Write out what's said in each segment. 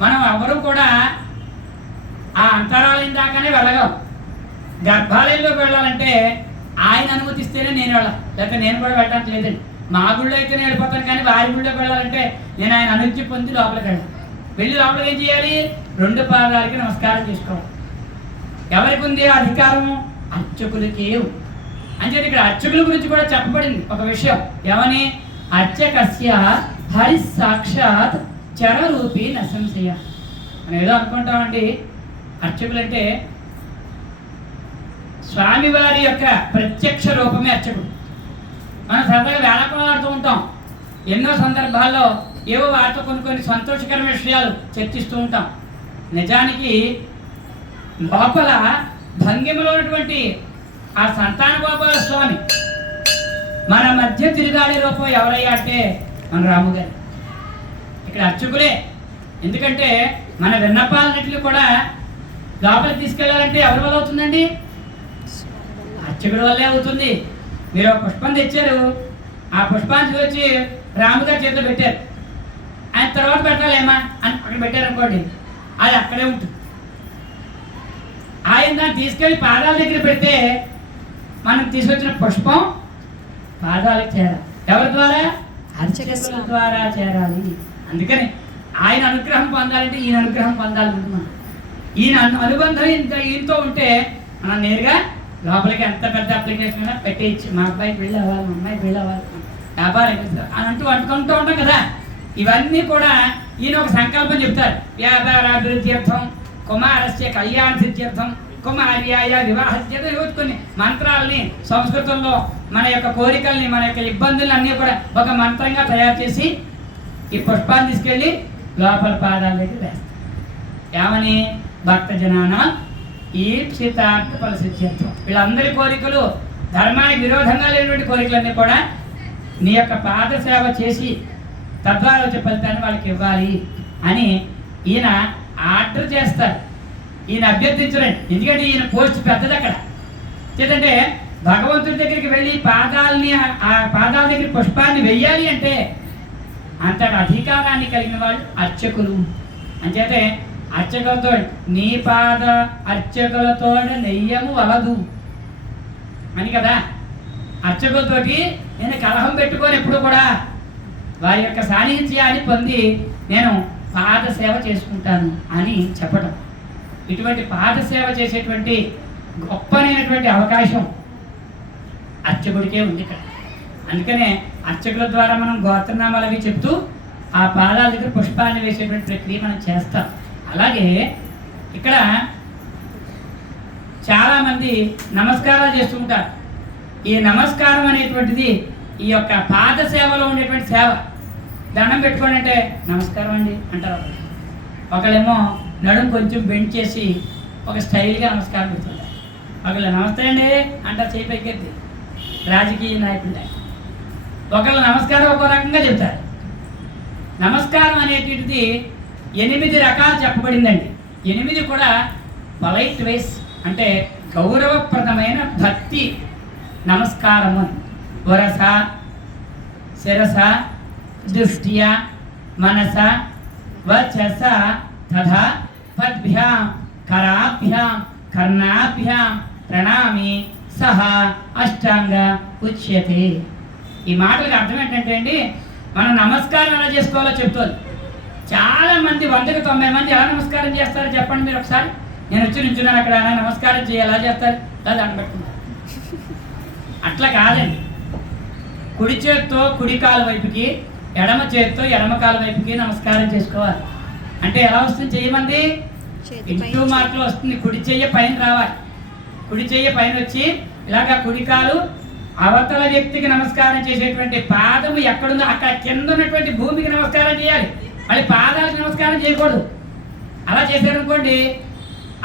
మనం ఎవరు కూడా ఆ అంతరాలయం దాకానే వెళ్ళగం గర్భాలయంలోకి వెళ్ళాలంటే ఆయన అనుమతిస్తేనే నేను వెళ్ళాలి లేకపోతే నేను కూడా వెళ్ళడానికి లేదండి. మా గుళ్ళో అయితే వెళ్ళిపోతాను కానీ వారి గుళ్ళోకి వెళ్ళాలంటే నేను ఆయన అనుజ్ఞ పొంది లోపలికి వెళ్ళాలి. వెళ్ళి లోపలికి ఏం చేయాలి? రెండు పాదాలకి నమస్కారం చేసుకోవాలి. ఎవరికి ఉంది అధికారము? అధికారం అర్చకులకే అంటే ఇక్కడ అర్చకుల గురించి కూడా చెప్పబడింది ఒక విషయం. ఏమని అర్చకస్య హరి సాక్షాత్ చరరూపి నశంసయ. మనం ఏదో అనుకుంటామండి అర్చకులంటే స్వామివారి యొక్క ప్రత్యక్ష రూపమే అర్చకుడు. మనం సరదాగా వేళకొలాడుతూ ఉంటాం. ఎన్నో సందర్భాల్లో ఏవో వార్త కొన్ని కొన్ని సంతోషకరమైన విషయాలు చర్చిస్తూ ఉంటాం. నిజానికి లోపల భంగిమలో ఉన్నటువంటి ఆ సంతాన గోపాల స్వామి మన మధ్య తిరిగాడే రూపం ఎవరయ్యా అంటే మన రాముగారి. ఇక్కడ అర్చకులే. ఎందుకంటే మన విన్నపాలన్నింటినీ కూడా లోపలికి తీసుకెళ్ళాలంటే ఎవరి వల్ల అవుతుందండి? అర్చకుడి వల్లే అవుతుంది. మీరు ఒక పుష్పం తెచ్చారు. ఆ పుష్పాన్ని వచ్చి రాముగారి చేతిలో పెట్టారు. ఆయన తర్వాత పెట్టాలేమా అని అక్కడ పెట్టారు అనుకోండి అది అక్కడే ఉంటుంది. ఆయన దాన్ని తీసుకెళ్ళి పాదాల దగ్గర పెడితే మనం తీసుకొచ్చిన పుష్పం పాదాలకు చేరాలి. ఎవరి ద్వారా? అర్చకుల ద్వారా చేరాలి. అందుకని ఆయన అనుగ్రహం పొందాలంటే ఈయన అనుగ్రహం పొందాలనుకున్నాను ఈయన అనుబంధం ఇంత ఈయనతో ఉంటే మనం నేరుగా లోపలికి ఎంత పెద్ద అప్లికేషన్ అయినా పెట్టేయచ్చు. మా అబ్బాయికి పెళ్ళి అవ్వాలి మా అమ్మాయికి పెళ్ళి అవ్వాలి వ్యాపారం అని అంటూ అనుకుంటూ ఉంటాం కదా. ఇవన్నీ కూడా ఈయన ఒక సంకల్పం చెప్తారు. వ్యాపారాభివృద్ధ్యర్థం కుమారస్య కళ్యాణ సిద్ధ్యర్థం కుమార్యాయ వివాహ సిద్ధ్యర్థం కొన్ని మంత్రాలని సంస్కృతంలో మన యొక్క కోరికల్ని మన యొక్క ఇబ్బందులు అన్నీ కూడా ఒక మంత్రంగా తయారు చేసి ఈ పుష్పాన్ని తీసుకెళ్ళి లోపల పాదాల దగ్గర వేస్తారు ఏమని? భక్త జనాన ఈ సీతార్థ వీళ్ళందరి కోరికలు ధర్మానికి విరోధంగా లేనటువంటి కోరికలన్నీ కూడా నీ యొక్క పాద సేవ చేసి తద్వారా వచ్చే ఫలితాన్ని వాళ్ళకి ఇవ్వాలి అని ఈయన ఆర్డర్ చేస్తారు. ఈయన అభ్యర్థించరండి ఎందుకంటే ఈయన పోస్ట్ పెద్దది అక్కడ. ఏంటంటే భగవంతుడి దగ్గరికి వెళ్ళి పాదాలని ఆ- ఆ పాదాల దగ్గర పుష్పాన్ని వెయ్యాలి అంటే అంతటి అధికారాన్ని కలిగిన వాళ్ళు అర్చకులు. అంచేతే అర్చకులతో నీ పాద అర్చకులతో నెయ్యము వలదు. అని కదా? అర్చకులతోటి నేను కలహం పెట్టుకొని ఎప్పుడు కూడా వారి యొక్క సాన్నిహిత్యాన్ని పొంది నేను పాద సేవ చేసుకుంటాను అని చెప్పడం ఇటువంటి పాద సేవ చేసేటువంటి గొప్పనైనటువంటి అవకాశం అర్చకుడికే ఉంది ఇక్కడ. అందుకనే అర్చకుల ద్వారా మనం గోత్రనామాలు అవి చెప్తూ ఆ పాదాల దగ్గర పుష్పాన్ని వేసేటువంటి ప్రక్రియ మనం చేస్తాం. అలాగే ఇక్కడ చాలామంది నమస్కారాలు చేస్తుంటారు ఈ నమస్కారం అనేటువంటిది ఈ యొక్క పాద సేవలో ఉండేటువంటి సేవ. దండం పెట్టుకోండి అంటే నమస్కారం అండి అంటారు ఒకళ్ళేమో నడుం కొంచెం బెండ్ చేసి ఒక స్టైల్గా నమస్కారం పెడుతుంటారు. ఒకళ్ళు నమస్తే అండి అంటారు చేయి పైకెత్తి. రాజకీయ నాయకులు. ఒకళ్ళు నమస్కారం ఒక రకంగా చెప్తారు. నమస్కారం అనేటువంటిది ఎనిమిది రకాలు చెప్పబడిందండి. ఎనిమిది కూడా పొలైట్ వేస్ అంటే గౌరవప్రదమైన భక్తి నమస్కారము వరస శిరస దృష్ట్యా మనస వచస తథా పద్భ్యాం కరాభ్యాం కర్ణాభ్యాం ప్రణామి సహ అష్టాంగ ఉచ్యతే. ఈ మాటలకు అర్థం ఏంటంటే అండి మనం నమస్కారం ఎలా చేసుకోవాలో చెప్తుంది. చాలా మంది వందకు తొంభై మంది ఎలా నమస్కారం చేస్తారో చెప్పండి మీరు ఒకసారి. నేను వచ్చి నుంచున్నాను అక్కడ అలా నమస్కారం చేయాలి ఎలా చేస్తారు? అలా దండం పెట్టుకుంటారు అట్లా కాదండి. కుడి చేత్తో కుడి కాలు వైపుకి ఎడమ చేత్తో ఎడమ కాలు వైపుకి నమస్కారం చేసుకోవాలి. అంటే ఎలా వస్తుంది చేయమంది ఇంటూ మార్కులు వస్తుంది. కుడి చెయ్యి పైన రావాలి. కుడి చెయ్యి పైన వచ్చి ఇలాగ కుడి కాలు అవతల వ్యక్తికి నమస్కారం చేసేటువంటి పాదము ఎక్కడుందో అక్కడ కింద ఉన్నటువంటి భూమికి నమస్కారం చేయాలి. మళ్ళీ పాదాలకు నమస్కారం చేయకూడదు. అలా చేశారనుకోండి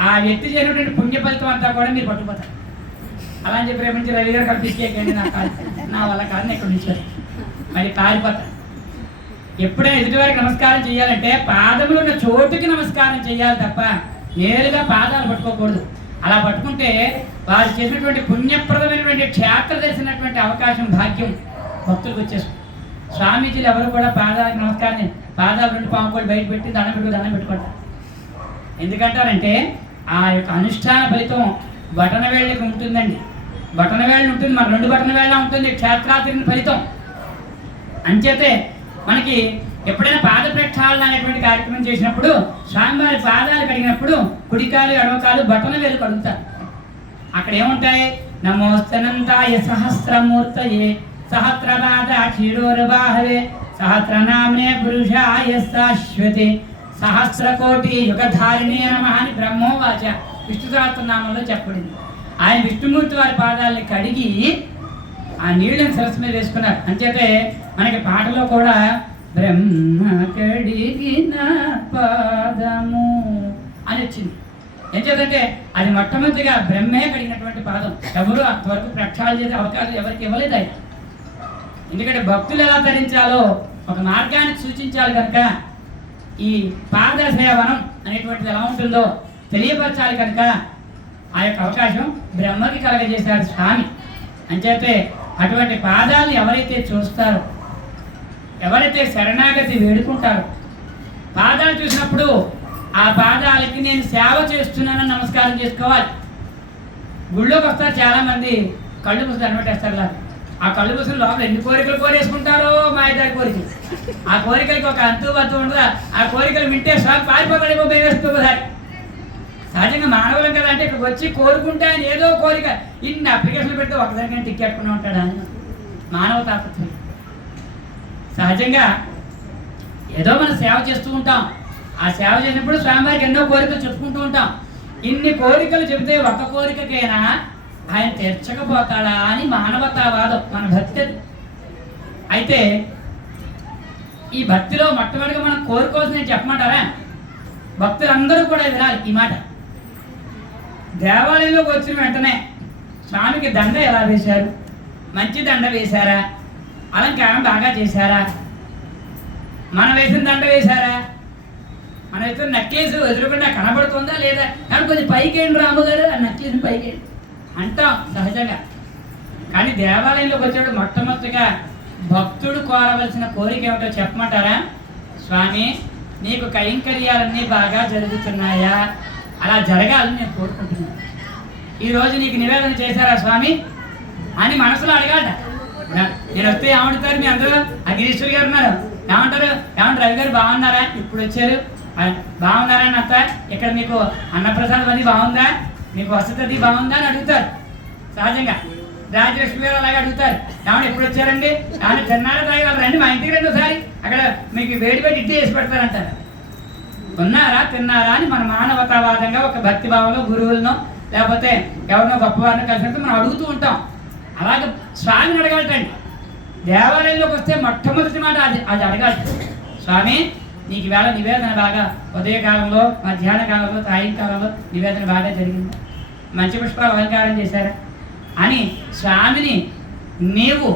ఆ వ్యక్తి చేసినటువంటి పుణ్య ఫలితం అంతా కూడా మీరు పట్టుకుపోతారు. అలా అని చెప్పి రేపు నుంచి రవి గారు కల్పించేయండి నా కాదు నా వల్ల కాదు ఇక్కడ నుంచి మళ్ళీ పారిపోతాను ఎప్పుడైనా ఎదుటివారికి నమస్కారం చేయాలంటే పాదములు ఉన్న చోటుకి నమస్కారం చేయాలి తప్ప నేరుగా పాదాలు పట్టుకోకూడదు. అలా పట్టుకుంటే వారు చేసినటువంటి పుణ్యప్రద క్షేత్ర చేసినటువంటి అవకాశం భాగ్యం భక్తులకు వచ్చేస్తుంది. స్వామీజీలు ఎవరు కూడా పాదాలకు నమస్కారం పాదాలు రెండు పాముకోళ్ళు బయట పెట్టి దండం పెట్టుకు దండం పెట్టుకుంటారు. ఎందుకంటారంటే ఆ యొక్క అనుష్ఠాన ఫలితం బటన వేళ్ళకి ఉంటుందండి. బటన వేళ్ళు ఉంటుంది మన రెండు బటన వేళ్ళ ఉంటుంది క్షేత్రాతిరిని ఫలితం. అంచేతే మనకి ఎప్పుడైనా పాద ప్రక్షాళన అనేటువంటి కార్యక్రమం చేసినప్పుడు స్వామివారి పాదాలు కడిగినప్పుడు కుడికాలు ఎడవకాలు బటన వేలు కడుగుతారు. అక్కడ ఏముంటాయి? నమోస్తనంతాయ సహస్రమూర్తయే సహస్రపాద క్షీరోరబాహవే సహస్రనామ్నే పురుషాయ శాశ్వతే. సహస్రకోటి యుగధారిణి నమ అని బ్రహ్మోవాచ విష్ణు సహస్రనామంలో చెప్పబడింది. ఆయన విష్ణుమూర్తి వారి పాదాలని కడిగి ఆ నీళ్ళని సరస్సు మీద వేసుకున్నారు. అంచేతే మనకి పాటలో కూడా బ్రహ్మ కడిగిన పాదము అని వచ్చింది. ఏం చేద్దంటే అది మొట్టమొదటిగా బ్రహ్మే కడిగినటువంటి పాదం. ఎవరు అంతవరకు ప్రక్షాళన చేసే అవకాశం ఎవరికి ఇవ్వలేదు ఆయన ఎందుకంటే భక్తులు ఎలా ధరించాలో ఒక మార్గాన్ని సూచించాలి కనుక ఈ పాద సేవనం అనేటువంటిది ఎలా ఉంటుందో తెలియపరచాలి కనుక ఆ యొక్క అవకాశం బ్రహ్మకి కలగజేశారు స్వామి. అంచేతే అటువంటి పాదాలను ఎవరైతే చూస్తారో ఎవరైతే శరణాగతి వేడుకుంటారో పాదాలు చూసినప్పుడు ఆ పాదాలకి నేను సేవ చేస్తున్నానని నమస్కారం చేసుకోవాలి. గుళ్ళోకి వస్తారు చాలామంది. కళ్ళు మూసి దండబెట్టేస్తారు ఇలా ఆ కళ్ళు మూసిన లోపల ఎన్ని కోరికలు కోరేసుకుంటారో మా ఇద్దరు కోరికలు. ఆ కోరికలకి ఒక అంతు బతు ఉండదా? ఆ కోరికలు వింటే స్వామి పారిపోతాడేమో భయం వేస్తుంది సహజంగా మానవులం కదా అంటే ఇక్కడికి వచ్చి కోరుకుంటే ఆయన ఏదో కోరిక. ఇన్ని అప్లికేషన్లు పెడితే ఒకదానికైనా టిక్కెట్టుకుని ఉంటాడు? అని మానవ తాపత్రయం. సహజంగా ఏదో మనం సేవ చేస్తూ ఉంటాం. ఆ సేవ చేసినప్పుడు స్వామివారికి ఎన్నో కోరికలు చెప్పుకుంటూ ఉంటాం. ఇన్ని కోరికలు చెబితే ఒక కోరికకైనా ఆయన తీర్చకపోతాడా అని మానవతావాదం మన భక్తి అయితే ఈ భక్తిలో మొట్టమొదటిగా మనం కోరుకోవాల్సింది చెప్పమంటారా? భక్తులందరూ కూడా వినాలి ఈ మాట. దేవాలయంలోకి వచ్చిన వెంటనే స్వామికి దండ ఎలా వేశారు? మంచి దండ వేశారా? అలంకారం బాగా చేశారా? మనం వేసిన దండ వేశారా? మనం వేసిన ఎదురుకుండా కనబడుతుందా లేదా? కానీ కొంచెం పైకేండి రాముగారు ఆ నక్కేజ్ పైకి అంటాం సహజంగా. కానీ దేవాలయంలోకి వచ్చాడు మొట్టమొదటిగా భక్తుడు కోరవలసిన కోరిక ఏమిటో చెప్పమంటారా? స్వామి నీకు కైంకర్యాలన్నీ బాగా జరుగుతున్నాయా? అలా జరగాలని నేను కోరుకుంటున్నాను. ఈరోజు నీకు నివేదన చేశారా స్వామి? అని మనసులో అడగాలట. నేను వస్తే ఏమంటారు మీ అందరూ? అగిరీశ్వరి గారు ఉన్నారు. ఏమంటారు? ఏమంటారు? రవి గారు బాగున్నారా? ఇప్పుడు వచ్చారు. బాగున్నారని బాగున్నారా అని అత్త? ఇక్కడ మీకు అన్నప్రసాదం అది బాగుందా? మీకు వసతి బాగుందా అని అడుగుతారు. సహజంగా. రాజలక్ష్మి గారు అలాగే అడుగుతారు. ఏమన్నా ఎప్పుడు వచ్చారండి? ఏమన్నా తిన్నారా తాగారు రండి మా ఇంటికి రండి ఒకసారి. అక్కడ మీకు వేడి పెట్టి ఇడ్లీ చేసి పెడతారంటారు. ఉన్నారా తిన్నారా అని మన మానవతావాదంగా ఒక భక్తి భావంలో గురువులను లేకపోతే ఎవరినో గొప్పవారిని కలిసినట్టు మనం అడుగుతూ ఉంటాం. అలాగే స్వామిని అడగాలటండి దేవాలయంలోకి వస్తే మొట్టమొదటి మాట అది అది అడగాలి. స్వామి నీకు ఈవేళ నివేదన బాగా ఉదయకాలంలో మధ్యాహ్న కాలంలో సాయంకాలంలో నివేదన బాగా జరిగింది? మంచి పుష్పాలు అలంకారం చేశారా? అని స్వామిని నీవు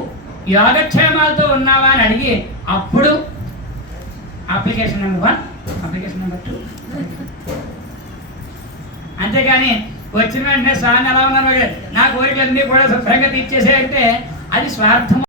యోగక్షేమాలతో ఉన్నావా అని అడిగి అప్పుడు application number one application number two. అంతేగాని వచ్చిన వెంటనే స్వామి ఎలా ఉన్నారు? నా కోరికలన్నీ కూడా శుభ్రంగా తీర్చేసాయంటే అది స్వార్థం.